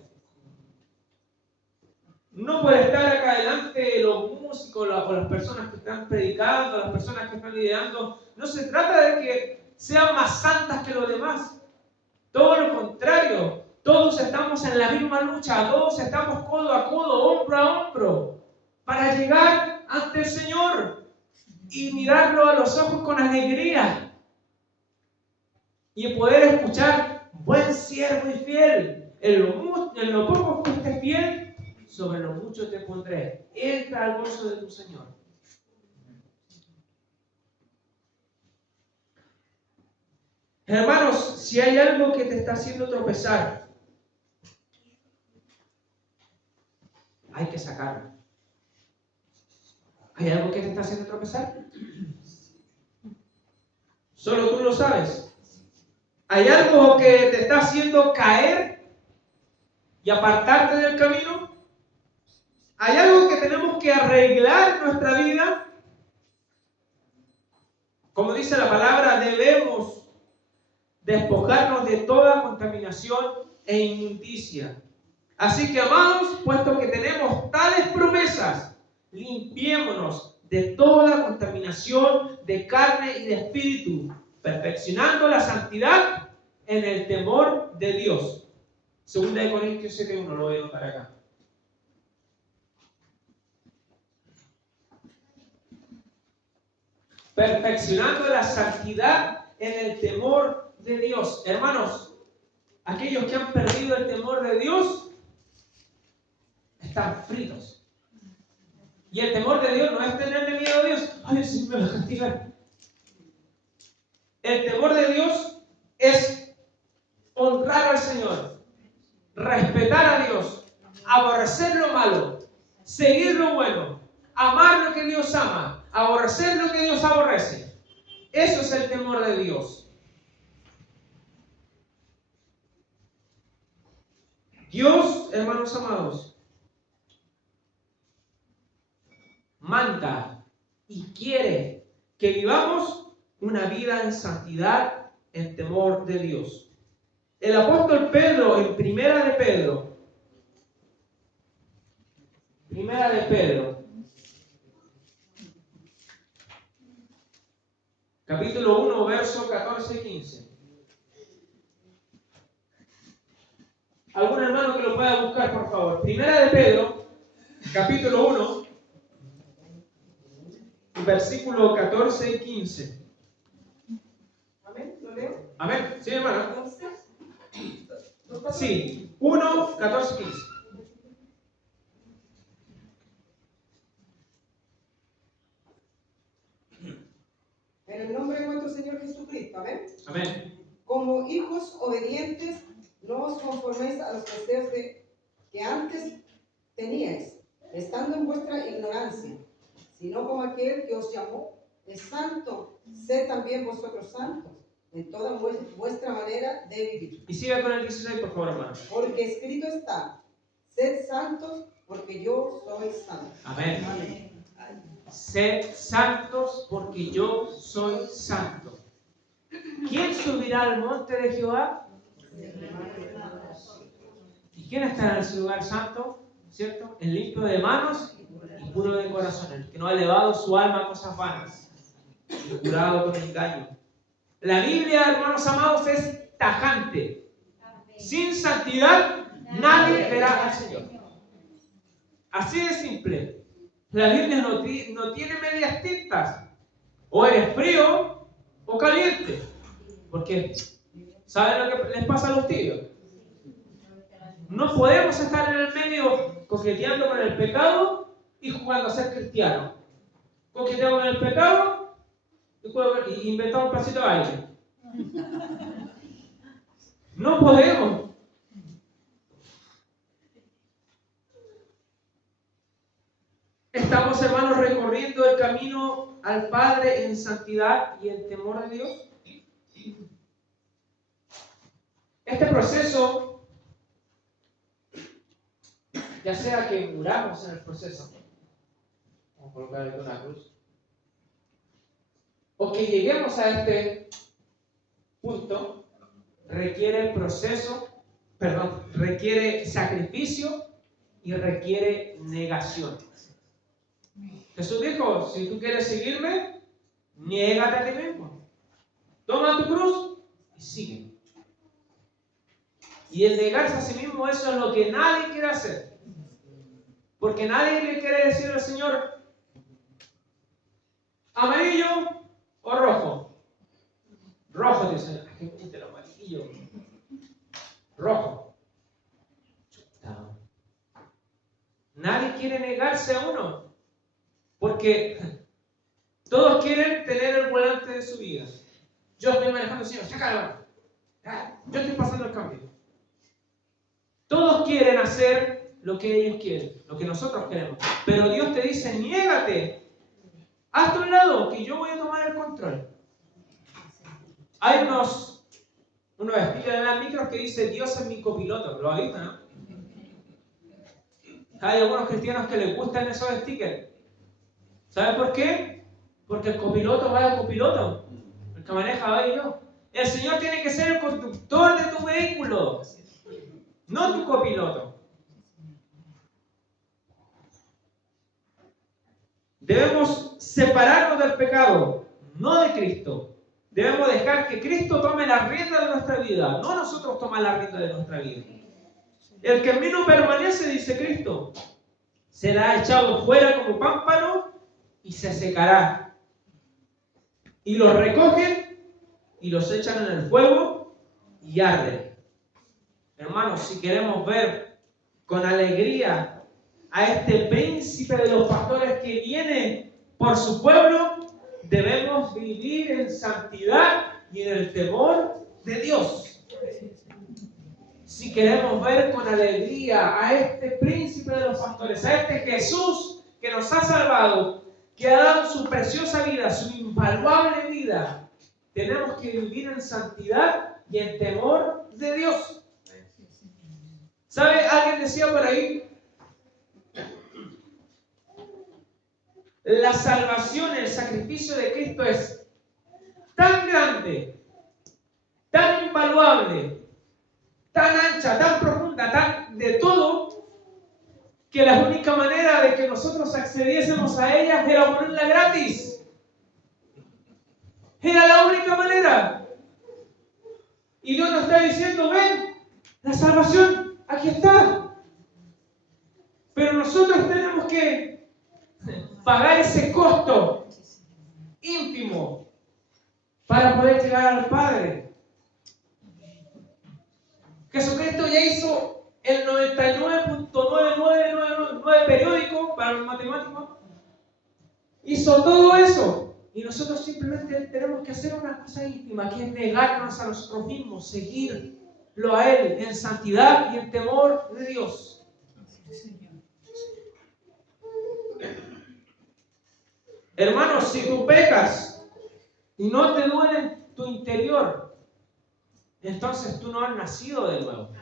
músicos o las personas que están predicando, las personas que están liderando, no se trata de que sean más santas que los demás. Todo lo contrario, todos estamos en la misma lucha, todos estamos codo a codo, hombro a hombro, para llegar ante el Señor y mirarlo a los ojos con alegría y poder escuchar: buen siervo y fiel, en lo poco fuiste fiel, sobre lo mucho te pondré. Entra al gozo de tu Señor. Hermanos, si hay algo que te está haciendo tropezar, hay que sacarlo. ¿Hay algo que te está haciendo tropezar? Solo tú lo sabes. ¿Hay algo que te está haciendo caer y apartarte del camino? ¿Hay algo que tenemos que arreglar en nuestra vida? Como dice la palabra, debemos despojarnos de toda contaminación e inmundicia. Así que, amados, puesto que tenemos tales promesas, limpiémonos de toda contaminación de carne y de espíritu, perfeccionando la santidad en el temor de Dios. 2 Corintios 7:1, lo voy a anotar acá. Perfeccionando la santidad en el temor de Dios. Hermanos, aquellos que han perdido el temor de Dios están fritos. Y el temor de Dios no es tenerle miedo a Dios. Ay, sí, me va a castigar. El temor de Dios es honrar al Señor, respetar a Dios, aborrecer lo malo, seguir lo bueno, amar lo que Dios ama, aborrecer lo que Dios aborrece. Eso es el temor de Dios. Dios, hermanos amados, manda y quiere que vivamos una vida en santidad, en temor de Dios. El apóstol Pedro, en Primera de Pedro, capítulo 1, verso 14 y 15. ¿Algún hermano que lo pueda buscar, por favor? Primera de Pedro, capítulo 1, versículo 14 y 15. Amén, ¿lo leo? Amén. ¿Sí, hermano? Entonces, Sí, 1, 14 y 15. en el nombre de nuestro Señor Jesucristo, amén. Amén. Como hijos obedientes, no os conforméis a los deseos que antes teníais, estando en vuestra ignorancia, sino como aquel que os llamó es santo, sed también vosotros santos en toda vuestra manera de vivir. Y siga con el 16, por favor, hermano. Porque escrito está: sed santos, porque yo soy santo. Amén. Amén. Sed santos, porque yo soy santo. ¿Quién subirá al monte de Jehová? ¿Y quién estará en ese lugar santo? ¿Cierto? El limpio de manos y puro de corazón, el que no ha elevado su alma a cosas vanas y jurado con engaño. La Biblia, hermanos amados, es tajante. Sin santidad nadie verá al Señor. Así de simple. La Biblia no tiene medias tintas. O eres frío o caliente. Porque, ¿saben lo que les pasa a los tibios? No podemos estar en el medio coqueteando con el pecado y jugando a ser cristiano. Coqueteamos con el pecado y inventamos un pasito de baile. No podemos. Estamos, hermanos, recorriendo el camino al Padre en santidad y en temor de Dios. Este proceso, ya sea que muramos en el proceso, vamos a colocarle una cruz, o que lleguemos a este punto, requiere requiere sacrificio y requiere negación. Jesús dijo, si tú quieres seguirme, niégate a ti mismo. Toma tu cruz y sigue. Y el negarse a sí mismo, eso es lo que nadie quiere hacer. Porque nadie le quiere decir al Señor, amarillo o rojo. Rojo, dice, ¿a qué me gusta el amarillo? Rojo. Chuta. Nadie quiere negarse a uno. Porque todos quieren tener el volante de su vida. Yo estoy manejando, Señor, sácalo. Yo estoy pasando el cambio. Todos quieren hacer lo que ellos quieren, lo que nosotros queremos. Pero Dios te dice, niégate. Hazte a un lado, que yo voy a tomar el control. Hay unos stickers en las micros que dice, Dios es mi copiloto. ¿Lo has visto, no? Hay algunos cristianos que les gustan esos stickers. ¿Sabe por qué? Porque el copiloto va al copiloto. El que maneja va y yo. El Señor tiene que ser el conductor de tu vehículo, no tu copiloto. Debemos separarnos del pecado, no de Cristo. Debemos dejar que Cristo tome la rienda de nuestra vida, no nosotros tomar la rienda de nuestra vida. El que en mí no permanece, dice Cristo, será echado fuera como pámpano y se secará. Y los recogen y los echan en el fuego y arden. Hermanos, si queremos ver con alegría a este príncipe de los pastores que viene por su pueblo, debemos vivir en santidad y en el temor de Dios. Si queremos ver con alegría a este príncipe de los pastores, a este Jesús que nos ha salvado, que ha dado su preciosa vida, su invaluable vida, tenemos que vivir en santidad y en temor de Dios. ¿Sabe? Alguien decía por ahí, la salvación, el sacrificio de Cristo es tan grande, tan invaluable, tan ancha, tan profunda, tan de todo, que la única manera de que nosotros accediésemos a ella era ponerla gratis. Era la única manera. Y Dios nos está diciendo, ven, la salvación, aquí está. Pero nosotros tenemos que pagar ese costo ínfimo para poder llegar al Padre. Jesucristo ya hizo el 99.99999 periódico para los matemáticos. Hizo todo eso. Y nosotros simplemente tenemos que hacer una cosa íntima, que es negarnos a nosotros mismos, seguirlo a Él en santidad y en temor de Dios. Hermanos, si tú pecas y no te duele en tu interior, entonces tú no has nacido de nuevo.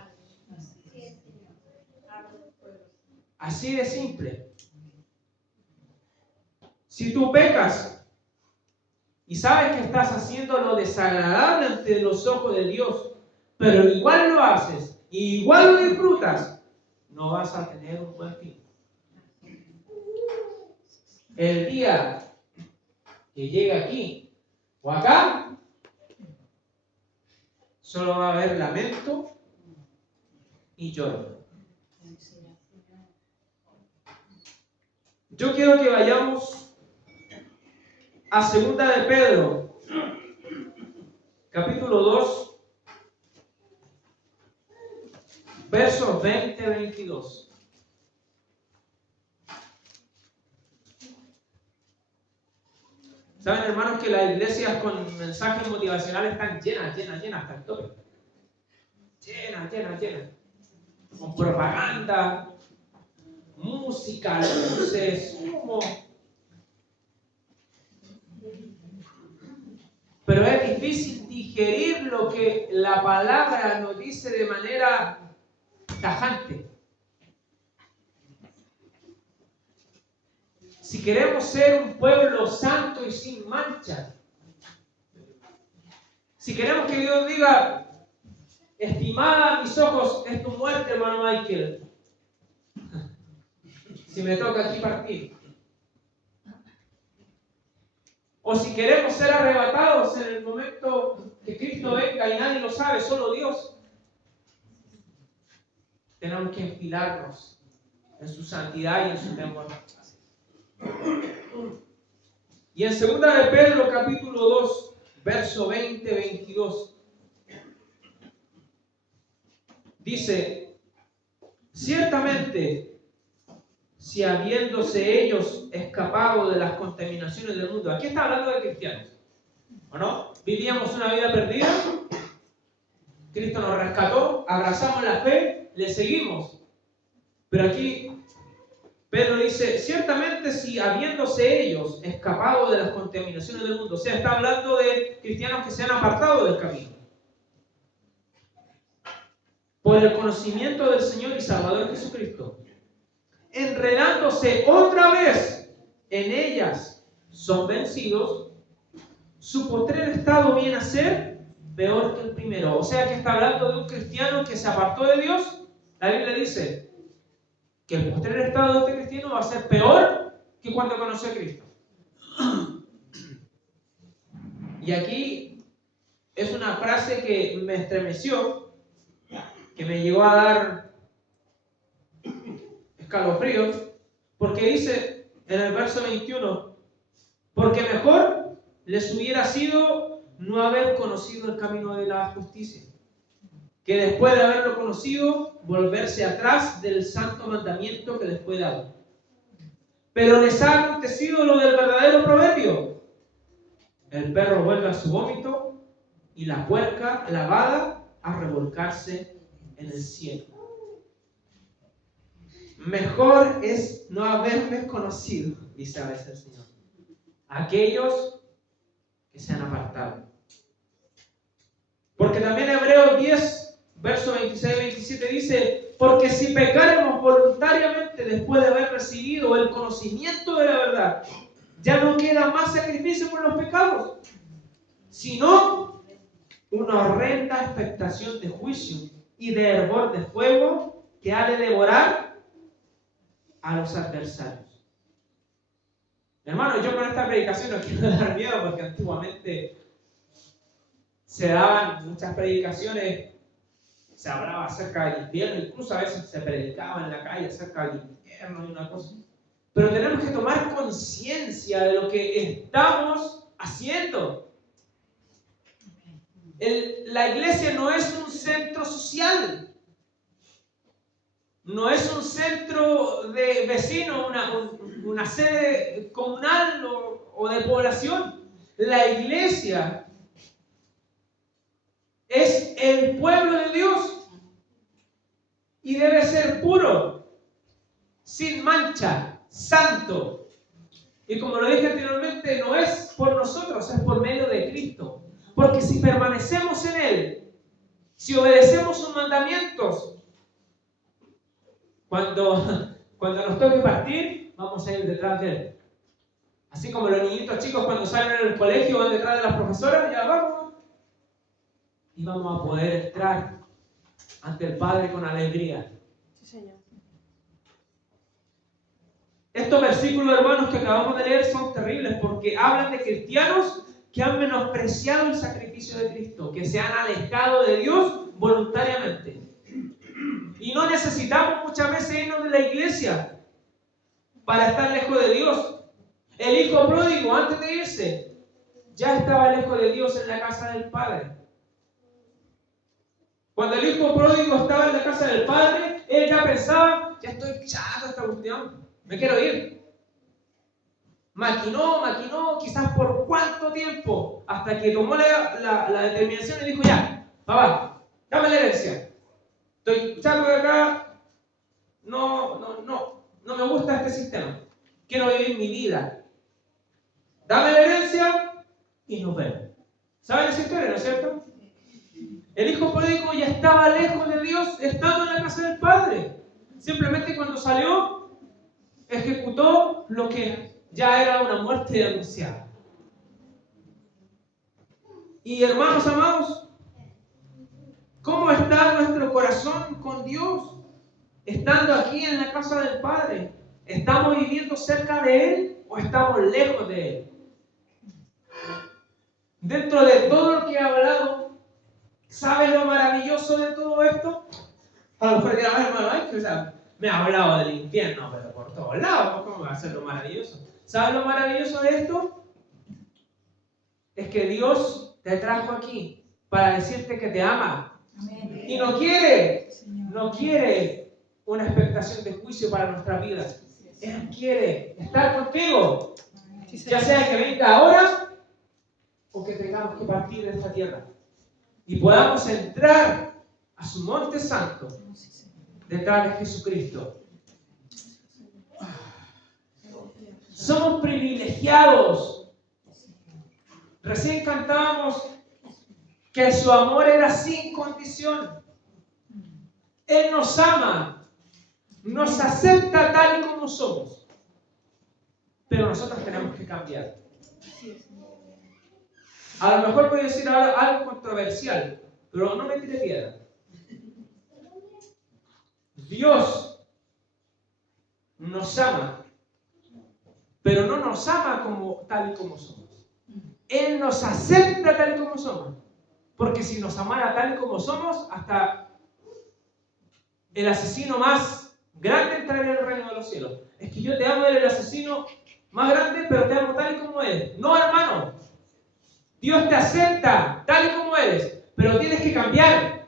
Así de simple. Si tú pecas y sabes que estás haciendo lo desagradable ante los ojos de Dios, pero igual lo haces y igual lo disfrutas, no vas a tener un buen fin. El día que llegue aquí o acá, solo va a haber lamento y lloro. Yo quiero que vayamos a 2 de Pedro, capítulo 2, versos 20-22. Saben, hermanos, que las iglesias con mensajes motivacionales están llenas hasta el tope. Llenas. Con propaganda, música, luces, humo. Pero es difícil digerir lo que la palabra nos dice de manera tajante. Si queremos ser un pueblo santo y sin mancha, si queremos que Dios diga, estimada a mis ojos es tu muerte, hermano Michael, si me toca aquí partir. O si queremos ser arrebatados en el momento que Cristo venga y nadie lo sabe, solo Dios. Tenemos que enfilarnos en su santidad y en su temor. Y en 2 de Pedro capítulo 2, verso 20-22, dice: ciertamente, si habiéndose ellos escapado de las contaminaciones del mundo, aquí está hablando de cristianos, ¿o no? Vivíamos una vida perdida, Cristo nos rescató, abrazamos la fe, le seguimos. Pero aquí Pedro dice: ciertamente, si habiéndose ellos escapado de las contaminaciones del mundo, o sea, está hablando de cristianos que se han apartado del camino, por el conocimiento del Señor y Salvador Jesucristo, enredándose otra vez en ellas, son vencidos, su postrer estado viene a ser peor que el primero. O sea que está hablando de un cristiano que se apartó de Dios. La Biblia dice que el postrer estado de este cristiano va a ser peor que cuando conoció a Cristo. Y aquí es una frase que me estremeció, que me llegó a dar escalofríos, porque dice en el verso 21: porque mejor les hubiera sido no haber conocido el camino de la justicia, que después de haberlo conocido, volverse atrás del santo mandamiento que les fue dado. Pero les ha acontecido lo del verdadero proverbio: el perro vuelve a su vómito y la puerca lavada a revolcarse en el cielo. Mejor es no haberme conocido, dice a veces el Señor, aquellos que se han apartado. Porque también Hebreos 10, versos 26 y 27 dice: porque si pecaremos voluntariamente después de haber recibido el conocimiento de la verdad, ya no queda más sacrificio por los pecados, sino una horrenda expectación de juicio y de hervor de fuego que ha de devorar a los adversarios. Hermano, yo con esta predicación no quiero dar miedo, porque antiguamente se daban muchas predicaciones, se hablaba acerca del infierno, incluso a veces se predicaba en la calle acerca del infierno y una cosa. Pero tenemos que tomar conciencia de lo que estamos haciendo. La iglesia no es un centro social. No es un centro de vecinos, una sede comunal o de población. La iglesia es el pueblo de Dios y debe ser puro, sin mancha, santo. Y como lo dije anteriormente, no es por nosotros, es por medio de Cristo. Porque si permanecemos en Él, si obedecemos sus mandamientos, cuando nos toque partir, vamos a ir detrás de Él. Así como los niñitos chicos cuando salen del colegio van detrás de las profesoras, ya vamos. Y vamos a poder entrar ante el Padre con alegría. Sí, Señor. Estos versículos, hermanos, que acabamos de leer son terribles porque hablan de cristianos que han menospreciado el sacrificio de Cristo, que se han alejado de Dios voluntariamente. Y no necesitamos muchas veces irnos de la iglesia para estar lejos de Dios. El hijo pródigo, antes de irse, ya estaba lejos de Dios en la casa del Padre. Cuando el hijo pródigo estaba en la casa del Padre, él ya pensaba: ya estoy chato de esta cuestión, me quiero ir. Maquinó, quizás por cuánto tiempo, hasta que tomó la determinación y dijo: ya, papá, dame la herencia. Estoy chato de acá, no me gusta este sistema. Quiero vivir mi vida. Dame la herencia y nos vemos. ¿Saben esa historia, no es cierto? El hijo pródigo ya estaba lejos de Dios, estando en la casa del Padre. Simplemente cuando salió, ejecutó lo que ya era una muerte anunciada. Y hermanos amados, ¿cómo está nuestro corazón con Dios? Estando aquí en la casa del Padre, ¿estamos viviendo cerca de Él o estamos lejos de Él? Dentro de todo lo que he hablado, ¿sabes lo maravilloso de todo esto? A lo mejor dirán, "Ay, hermano, ay, que, o sea, me ha hablado del infierno, pero por todos lados, ¿cómo va a ser lo maravilloso? ¿Sabes lo maravilloso de esto? Es que Dios te trajo aquí para decirte que te ama. Y no quiere una expectación de juicio para nuestras vidas. Él quiere estar contigo, ya sea que venga ahora o que tengamos que partir de esta tierra y podamos entrar a su monte santo detrás de Jesucristo. Somos privilegiados. Recién cantábamos que su amor era sin condición. Él nos ama, nos acepta tal y como somos, pero nosotros tenemos que cambiar. A lo mejor voy a decir algo controversial, pero no me tire piedra. Dios nos ama, pero no nos ama tal y como somos. Él nos acepta tal y como somos. Porque si nos amara tal y como somos, hasta el asesino más grande entraría en el reino de los cielos. Es que yo te amo, eres el asesino más grande, pero te amo tal y como eres. No, hermano. Dios te acepta tal y como eres, pero tienes que cambiar.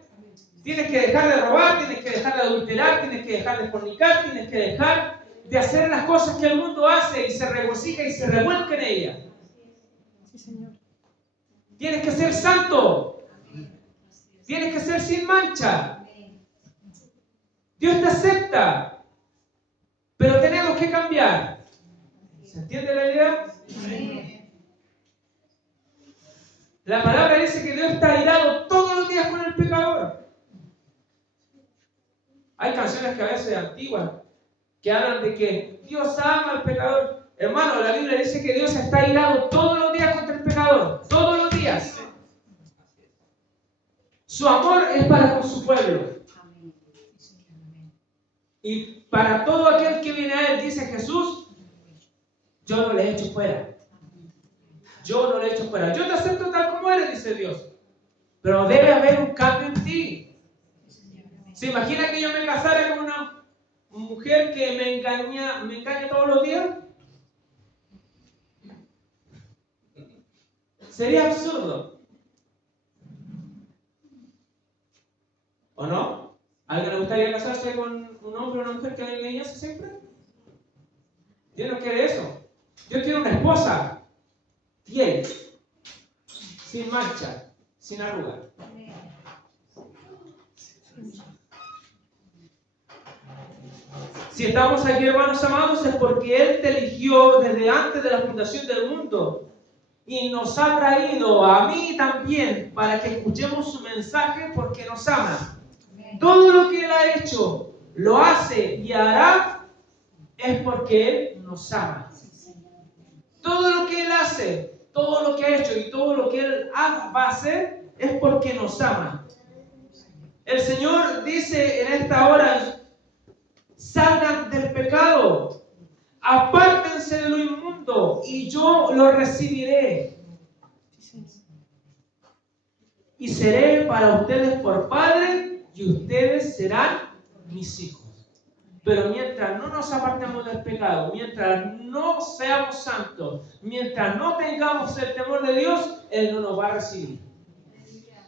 Tienes que dejar de robar, tienes que dejar de adulterar, tienes que dejar de fornicar, tienes que dejar de hacer las cosas que el mundo hace y se regocija y se revuelca en ella. Sí, Señor. Tienes que ser santo. Tienes que ser sin mancha. Dios te acepta, pero tenemos que cambiar. ¿Se entiende la idea? Sí. La palabra dice que Dios está airado todos los días con el pecador. Hay canciones que a veces antiguas que hablan de que Dios ama al pecador. Hermano, la Biblia dice que Dios está airado todos los días contra el pecador. Todos los días. Su amor es para con su pueblo. Y para todo aquel que viene a Él, dice Jesús, yo no le echo fuera. Yo no le echo fuera. Yo te acepto tal como eres, dice Dios. Pero debe haber un cambio en ti. ¿Se imagina que yo me casara con una mujer que me engaña todos los días? Sería absurdo. ¿O no? ¿A alguien le gustaría casarse con un hombre o una mujer que le engañase siempre? Dios no quiere eso. Dios quiere una esposa fiel, sin mancha, sin arruga. Si estamos aquí, hermanos amados, es porque Él te eligió desde antes de la fundación del mundo y nos ha traído a mí también para que escuchemos su mensaje porque nos ama. Todo lo que Él ha hecho, lo hace y hará es porque Él nos ama. Todo lo que Él hace, todo lo que ha hecho y todo lo que Él va a hacer es porque nos ama. El Señor dice en esta hora, salgan del pecado, apártense de lo inmundo y yo lo recibiré. Y seré para ustedes por padre y ustedes serán mis hijos. Pero mientras no nos apartemos del pecado, mientras no seamos santos, mientras no tengamos el temor de Dios, Él no nos va a recibir.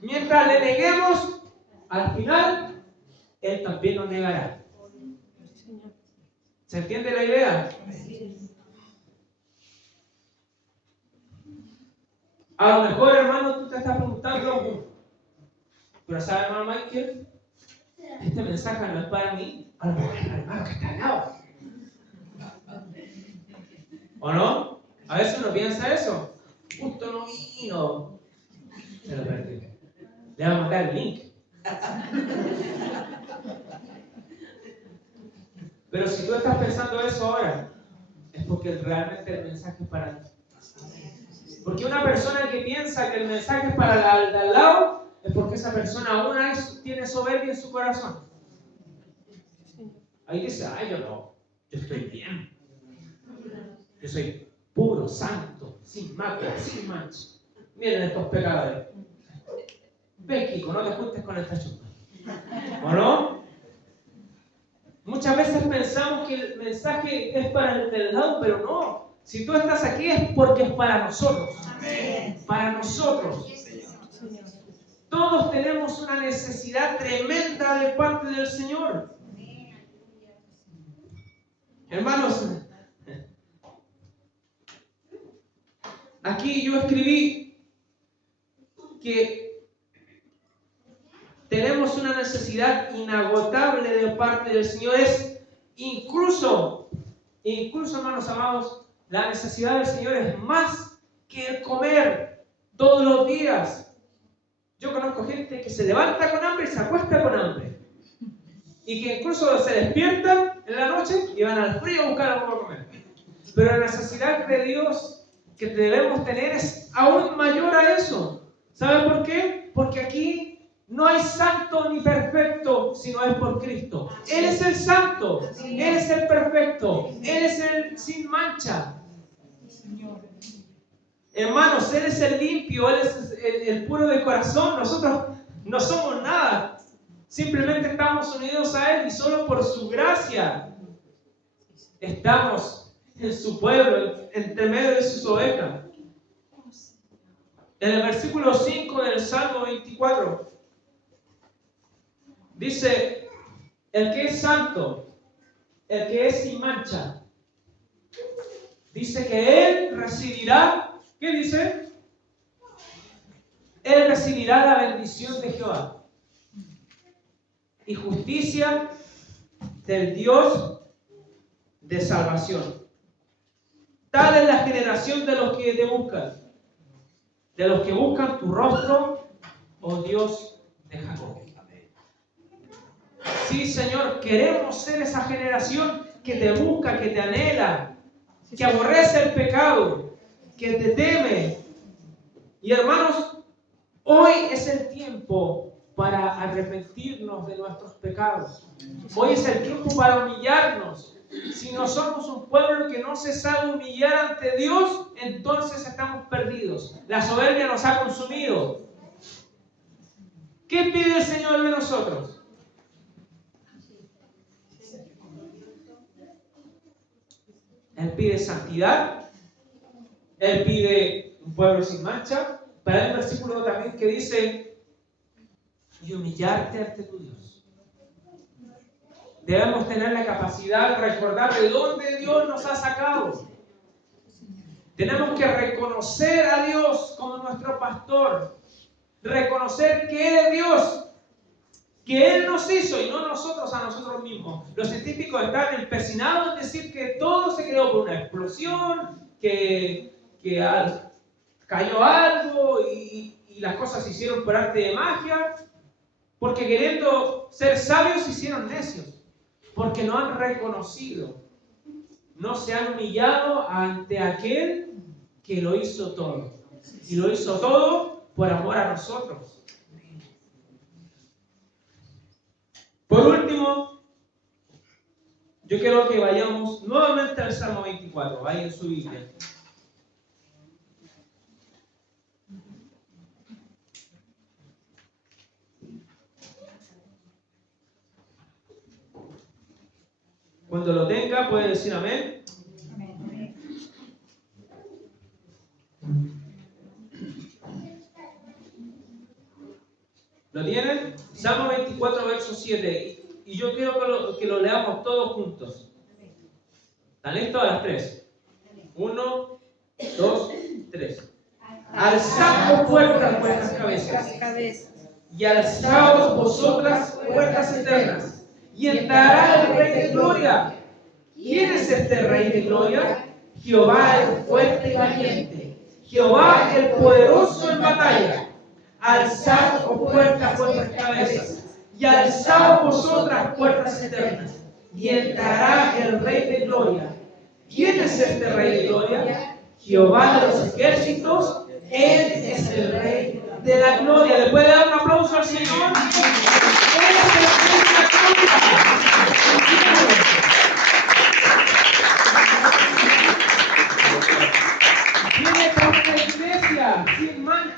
Mientras le neguemos, al final, Él también nos negará. ¿Se entiende la idea? A lo mejor, hermano, tú te estás preguntando, pero ¿sabes, hermano Michael? Este mensaje no es para mí, a lo mejor es para el hermano que está al lado. ¿O no? A veces uno piensa eso. Justo no vino. Se lo perdí. Le voy a mandar el link. Pero si tú estás pensando eso ahora, es porque realmente el mensaje es para ti. Porque una persona que piensa que el mensaje es para el de al lado, es porque esa persona aún tiene soberbia en su corazón. Ahí dice, ay, yo estoy bien. Yo soy puro, santo, sin macra, sin mancha. Miren estos pecadores. Ven, Kiko, no te juntes con esta chupa. ¿O no? Muchas veces pensamos que el mensaje es para el del lado, pero no. Si tú estás aquí es porque es para nosotros. Amén. Para nosotros. Todos tenemos una necesidad tremenda de parte del Señor. Hermanos, aquí yo escribí que tenemos una necesidad inagotable de parte del Señor. Es incluso, hermanos amados, la necesidad del Señor es más que el comer todos los días. Yo conozco gente que se levanta con hambre y se acuesta con hambre. Y que incluso se despiertan en la noche y van al frío a buscar algo para comer. Pero la necesidad de Dios que debemos tener es aún mayor a eso. ¿Sabe por qué? Porque aquí no hay santo ni perfecto, sino es por Cristo. Él es el santo, Él es el perfecto, Él es el sin mancha. Hermanos, Él es el limpio, Él es el puro de corazón. Nosotros no somos nada. Simplemente estamos unidos a Él y solo por su gracia estamos en su pueblo, entre medio de sus ovejas. En el versículo 5 del Salmo 24 dice: el que es santo, el que es sin mancha, dice que Él recibirá, ¿qué dice? Él recibirá la bendición de Jehová y justicia del Dios de salvación. Tal es la generación de los que te buscan, de los que buscan tu rostro, oh Dios de Jacob. Sí, Señor, queremos ser esa generación que te busca, que te anhela, que aborrece el pecado, que te teme. Y hermanos, hoy es el tiempo para arrepentirnos de nuestros pecados. Hoy es el tiempo para humillarnos. Si no somos un pueblo que no se sabe humillar ante Dios, entonces estamos perdidos. La soberbia nos ha consumido. ¿Qué pide el Señor de nosotros? Él pide santidad. Él pide un pueblo sin mancha. Para el versículo también que dice: y humillarte ante tu Dios. Debemos tener la capacidad de recordar de dónde Dios nos ha sacado. Tenemos que reconocer a Dios como nuestro pastor. Reconocer que Él es Dios. Que Él nos hizo y no nosotros a nosotros mismos. Los científicos están empecinados en decir que todo se creó por una explosión, que cayó algo y las cosas se hicieron por arte de magia. Porque queriendo ser sabios se hicieron necios. Porque no han reconocido, no se han humillado ante aquel que lo hizo todo. Y lo hizo todo por amor a nosotros. Por último, yo quiero que vayamos nuevamente al Salmo 24. Vaya en su Biblia. Cuando lo tenga, puede decir amén. Amén. ¿Lo tienen? Salmo 24, verso 7. Y yo quiero que lo leamos todos juntos. ¿Están listos? A las 3. 1, 2, 3. Alzad puertas vuestras cabezas, y alzaos vosotras puertas eternas, y entrará el Rey de Gloria. ¿Quién es este Rey de Gloria? Jehová el fuerte y valiente, Jehová el poderoso en batalla. Alzad, oh puertas, vuestras cabezas, y alzaos vosotras puertas eternas, y entrará el Rey de Gloria. ¿Quién es este Rey de Gloria? Jehová de los ejércitos. Él es el Rey de la Gloria. ¿Le puede dar un aplauso al Señor? Él es el Rey de la Gloria. Viene por una iglesia sin mancha.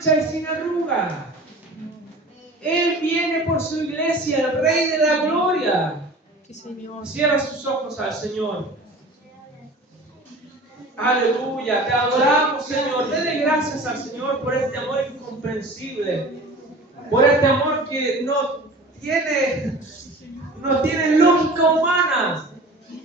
Él viene por su iglesia, el Rey de la Gloria. Sí, Señor. Cierra sus ojos al Señor. Aleluya, te adoramos, Señor. Dele gracias al Señor por este amor incomprensible, por este amor que no tiene lógica humana,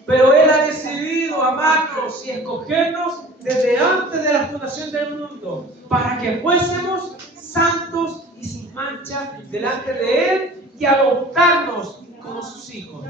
pero Él ha decidido amarnos y escogernos desde antes de la fundación del mundo, para que fuésemos santos y sin mancha delante de Él y adoptarnos como sus hijos.